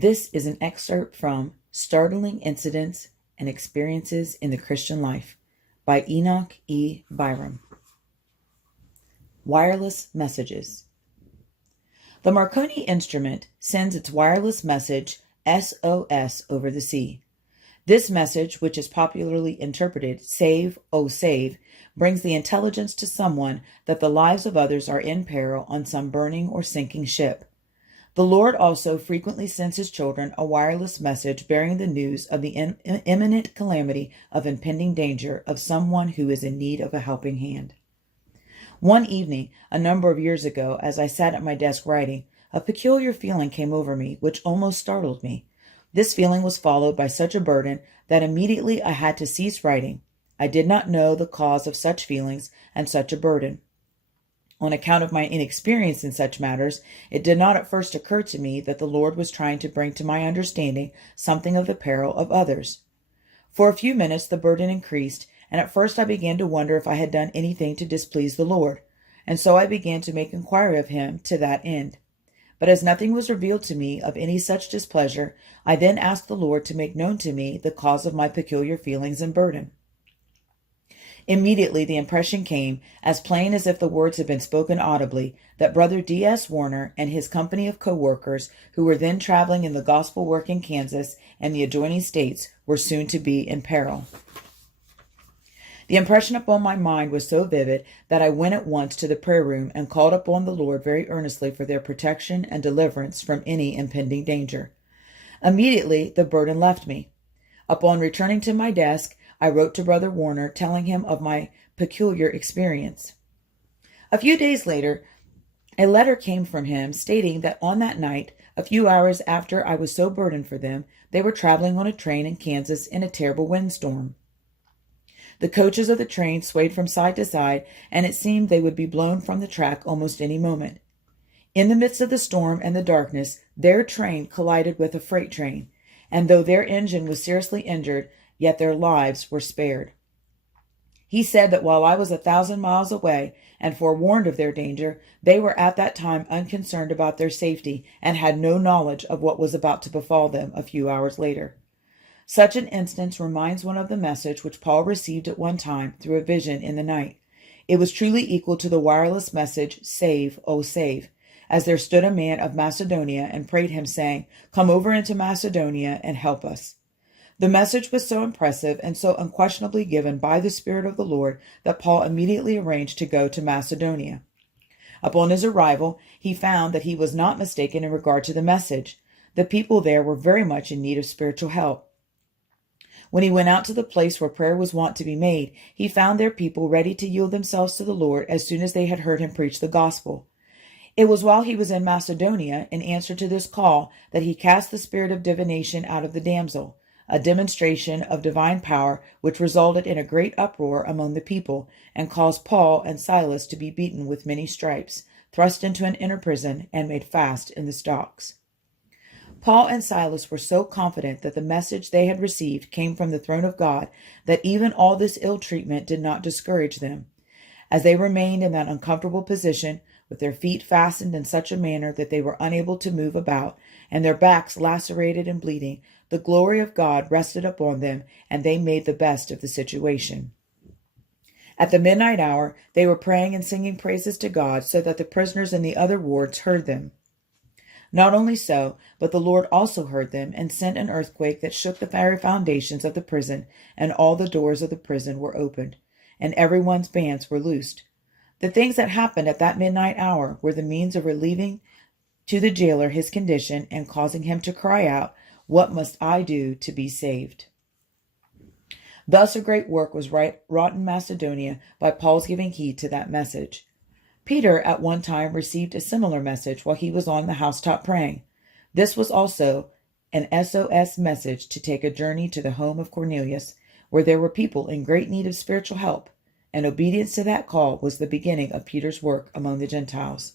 This is an excerpt from Startling Incidents and Experiences in the Christian Life by Enoch E.E.Byrum. Wireless Messages. The Marconi instrument sends its wireless message SOS over the sea. This message, which is popularly interpreted "Save, oh save," brings the intelligence to someone that the lives of others are in peril on some burning or sinking ship. The Lord also frequently sends his children a wireless message bearing the news of the imminent calamity of impending danger of someone who is in need of a helping hand. One evening, a number of years ago, as I sat at my desk writing, a peculiar feeling came over me which almost startled me. This feeling was followed by such a burden that immediately I had to cease writing. I did not know the cause of such feelings and such a burden. On account of my inexperience in such matters, it did not at first occur to me that the Lord was trying to bring to my understanding something of the peril of others. For a few minutes the burden increased, and at first I began to wonder if I had done anything to displease the Lord, and so I began to make inquiry of him to that end. But as nothing was revealed to me of any such displeasure, I then asked the Lord to make known to me the cause of my peculiar feelings and burden. Immediately the impression came, as plain as if the words had been spoken audibly, that Brother D.S. Warner and his company of co-workers, who were then traveling in the gospel work in Kansas and the adjoining states, were soon to be in peril. The impression upon my mind was so vivid that I went at once to the prayer room and called upon the Lord very earnestly for their protection and deliverance from any impending danger. Immediately the burden left me. Upon returning to my desk, I wrote to Brother Warner, telling him of my peculiar experience. A few days later, a letter came from him stating that on that night, a few hours after I was so burdened for them, they were traveling on a train in Kansas in a terrible windstorm. The coaches of the train swayed from side to side, and it seemed they would be blown from the track almost any moment. In the midst of the storm and the darkness, their train collided with a freight train, and though their engine was seriously injured, yet their lives were spared. He said that while I was 1,000 miles away and forewarned of their danger, they were at that time unconcerned about their safety and had no knowledge of what was about to befall them a few hours later. Such an instance reminds one of the message which Paul received at one time through a vision in the night. It was truly equal to the wireless message, "Save, oh save," as there stood a man of Macedonia and prayed him, saying, "Come over into Macedonia and help us." The message was so impressive and so unquestionably given by the Spirit of the Lord that Paul immediately arranged to go to Macedonia. Upon his arrival, he found that he was not mistaken in regard to the message. The people there were very much in need of spiritual help. When he went out to the place where prayer was wont to be made, he found their people ready to yield themselves to the Lord as soon as they had heard him preach the gospel. It was while he was in Macedonia, in answer to this call, that he cast the spirit of divination out of the damsel, a demonstration of divine power which resulted in a great uproar among the people, and caused Paul and Silas to be beaten with many stripes, thrust into an inner prison, and made fast in the stocks. Paul and Silas were so confident that the message they had received came from the throne of God that even all this ill treatment did not discourage them. As they remained in that uncomfortable position, with their feet fastened in such a manner that they were unable to move about, and their backs lacerated and bleeding, the glory of God rested upon them, and they made the best of the situation. At the midnight hour, they were praying and singing praises to God so that the prisoners in the other wards heard them. Not only so, but the Lord also heard them and sent an earthquake that shook the very foundations of the prison, and all the doors of the prison were opened, and everyone's bands were loosed. The things that happened at that midnight hour were the means of relieving to the jailer his condition and causing him to cry out, "What must I do to be saved?" Thus a great work was wrought in Macedonia by Paul's giving heed to that message. Peter at one time received a similar message while he was on the housetop praying. This was also an SOS message to take a journey to the home of Cornelius, where there were people in great need of spiritual help, and obedience to that call was the beginning of Peter's work among the Gentiles.